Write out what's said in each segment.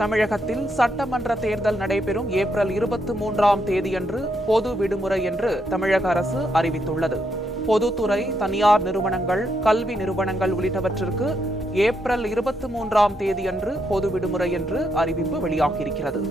தமிழகத்தில் சட்டமன்ற தேர்தல் நடைபெறும் ஏப்ரல் 23ஆம் தேதியன்று பொது விடுமுறை என்று தமிழக அரசு அறிவித்துள்ளது. பொதுத்துறை, தனியார் நிறுவனங்கள், கல்வி நிறுவனங்கள் உள்ளிட்டவற்றிற்கு ஏப்ரல் 23ஆம் தேதியன்று பொது விடுமுறை என்று அறிவிப்பு வெளியாகியிருக்கிறது.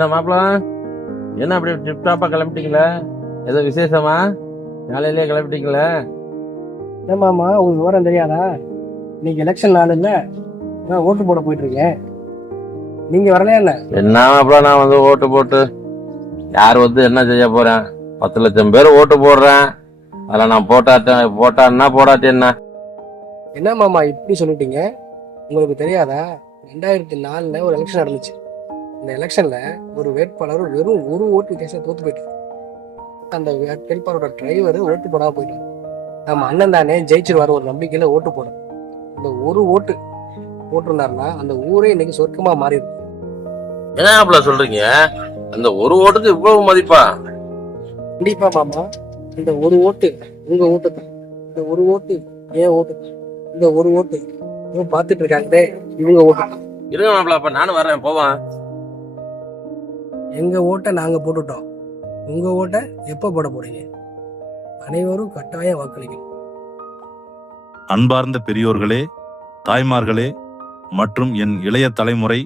என்ன மாப்பிள, என்ன அப்படி டிப்டாப்பா கிளம்பிட்டீங்களா? ஏதோ விசேஷமா? காலையிலேயே கிளம்பிட்டீங்களா? ஏமாமா உங்களுக்கு விவரம் தெரியாதா? இன்னைக்கு எலெக்ஷன் நாள் இல்ல, ஓட்டு போட போயிட்டு இருக்கேன். நீங்க வரலையா? என்ன மாப்பிள, நான் வந்து ஓட்டு போட்டு யார் வந்து என்ன செய்ய போறேன்? 10 லட்சம் பேர் ஓட்டு போடுறேன். அதில் நான் போட்டான்னா போடாட்டி என்ன மாமா இப்படி சொல்லிட்டீங்க? உங்களுக்கு தெரியாதா? 2004 ஒரு எலெக்ஷன் நடந்துச்சு. இந்த எலெக்ஷன்ல ஒரு வேட்பாளர் வெறும் ஒரு ஓட்டு வித்தியாசம் தோத்து போயிட்டார். அந்த வேட்பாளரோட டிரைவர் ஓட்டு போடாம போயிட்டார். நம்ம அண்ணன் தானே ஜெயிச்சிருவாரு ஒரு நம்பிக்கையில ஓட்டு போட. இந்த ஒரு ஓட்டு போட்டிருந்தாருன்னா அந்த ஊரே இன்னைக்கு சொர்க்கமா மாறி இருக்கு. என்ன மாப்பிள சொல்றீங்க? அந்த ஒரு ஓட்டுக்கு இவ்வளவு மதிப்பா? கண்டிப்பா மாமா, இந்த ஒரு ஓட்டு உங்க ஓட்டு தான். இந்த ஒரு ஓட்டு ஏன் ஓட்டு தான். இந்த ஒரு ஓட்டு பாத்துட்டு இருக்காங்களே இவங்க ஓட்டு தான். இருங்க மாப்பிள, அப்ப நானும் வரேன், போவான். எங்க ஓட்டை நாங்க போட்டுட்டோம், உங்க ஓட்டை எப்ப போட போறீங்க? அனைவரும் கட்டாயம் வாக்களிக்கணும். அன்பார்ந்த பெரியோர்களே, தாய்மார்களே மற்றும் என் இளைய தலைமுறை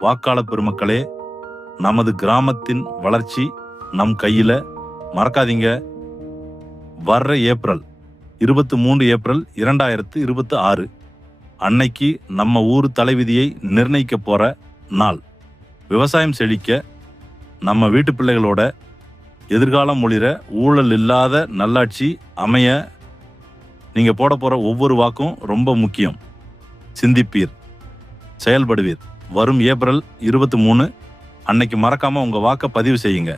வாக்காளர் பெருமக்களே, நமது கிராமத்தின் வளர்ச்சி நம் கையில. மறக்காதீங்க, வர்ற ஏப்ரல் 23 ஏப்ரல் 2026 அன்னைக்கு நம்ம ஊர் தலைவிதியை நிர்ணயிக்க போற நாள். விவசாயம் செழிக்க, நம்ம வீட்டு பிள்ளைகளோட எதிர்காலம் ஒளிர, ஊழல் இல்லாத நல்லாட்சி அமைய நீங்க போட போற ஒவ்வொரு வாக்கும் ரொம்ப முக்கியம். சிந்திப்பீர், செயல்படுவீர். வரும் ஏப்ரல் 23 அன்னைக்கு மறக்காம உங்க வாக்க பதிவு செய்யுங்க.